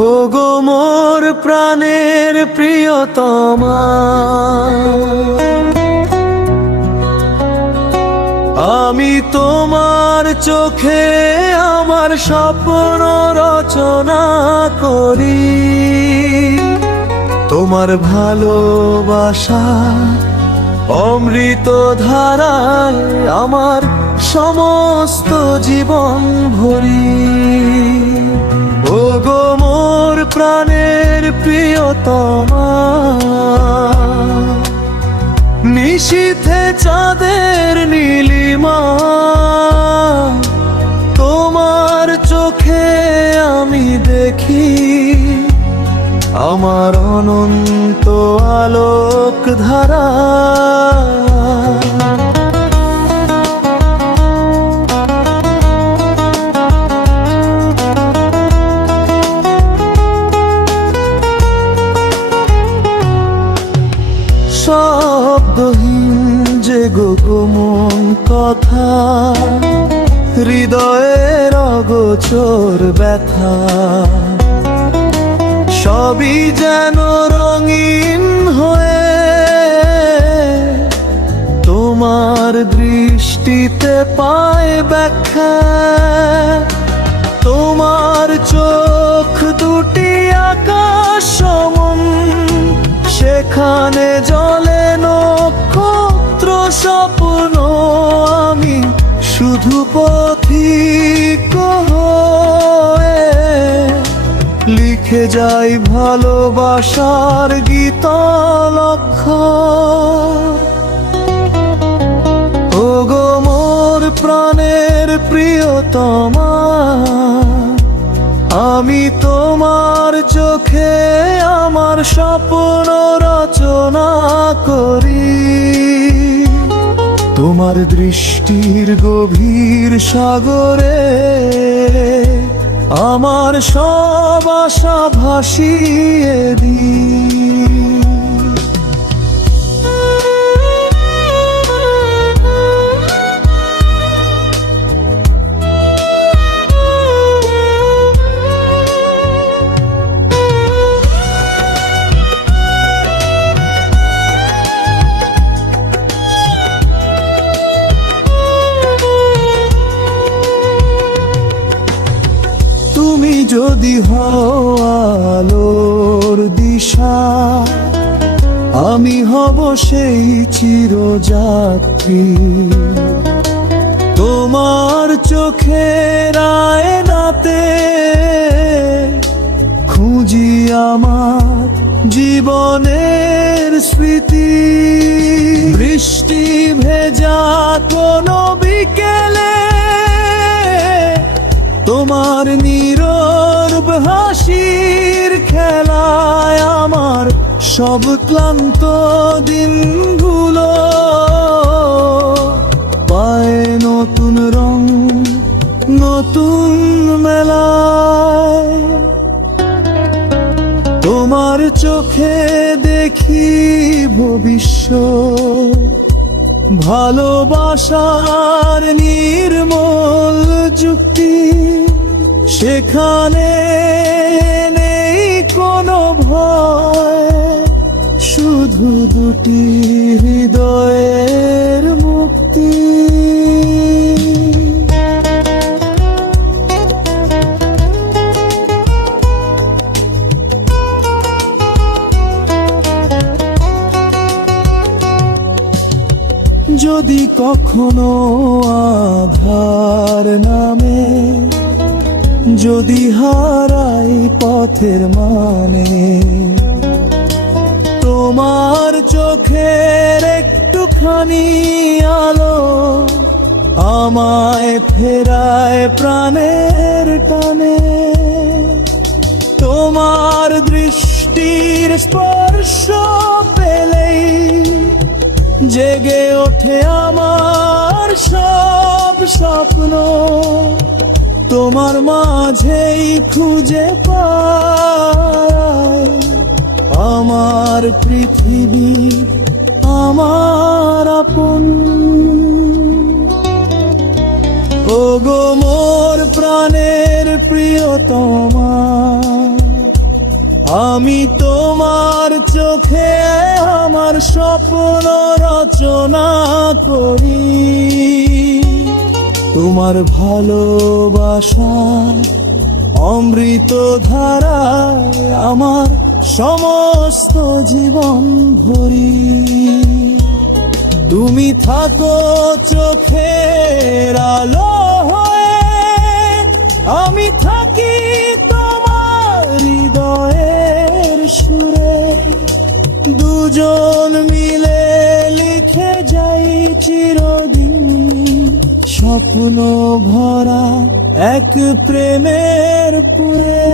ওগো মোর প্রাণের প্রিয়তমা, আমি তোমার চোখে আমার স্বপ্ন রচনা করি। তোমার ভালোবাসা অমৃত ধারায় আমার সমস্ত জীবন ভরি। ওগো মোর প্রাণের প্রিয়তমা, নিশীথে চাঁদের নীলিমা, তোমার চোখে আমি দেখি আমার অনন্ত আলোক ধারা। শব্দহীন যে গোপন কথা, হৃদয়ের অগোচর ব্যথা, সবই যেন রঙিন হয়ে তোমার দৃষ্টিতে পায় ব্যাখ্যা। তোমার চোখ দুটি আকাশ সমান, সেখানে জ্বলে নক্ষত্র স্বপ্ন। আমি শুধু পথিক হয়ে লিখে যাই ভালোবাসার গীত অক্ষর। ওগো মোর প্রাণের প্রিয়তমা, আমি তোমার চোখে আমার স্বপ্ন রচনা করি। তোমার দৃষ্টির গভীর সাগরে আমার সব আশা ভাসিয়ে দিই। তুমি যদি হও আলোর দিশা, আমি হব সেই চিরযাত্রী। তোমার চোখের আয়নাতে খুঁজি আমার জীবনের স্মৃতি। বৃষ্টি ভেজা কোনো বিকেলে তোমার নীরব হাসির খেলায় আমার সব ক্লান্ত দিনগুলো পায় নতুন রং, নতুন মেলায়। তোমার চোখে দেখি ভবিষ্যৎ, ভালোবাসার নির্মল যুক্তি। সেখানে নেই কোনো ভয়, শুধু দুটি হৃদয়ের মুক্তি। যদি কখনো আধার নামে, যদি হারাই পথের মানে, তোমার চোখের একটুখানি আলো আমায় ফেরায় প্রাণের টানে। তোমার দৃষ্টির স্পর্শ পেলেই জেগে ওঠে আমার সব স্বপ্ন। তোমার মাঝেই খুঁজে পাই আমার পৃথিবী, আমার আপন। ওগো মোর প্রাণের প্রিয়তমা, আমি তোমার চোখে আমার স্বপ্ন রচনা করি, তোমার ভালোবাসা অমৃত ধারায় আমার সমস্ত জীবন ভরি। তুমি থাকো চোখের আলো হয়ে, আমি থাকি তোমার হৃদয়ের সুরে, দুজন মিলে লিখে যাই চিরদিন স্বপ্ন ভরা এক প্রেমের পুরে।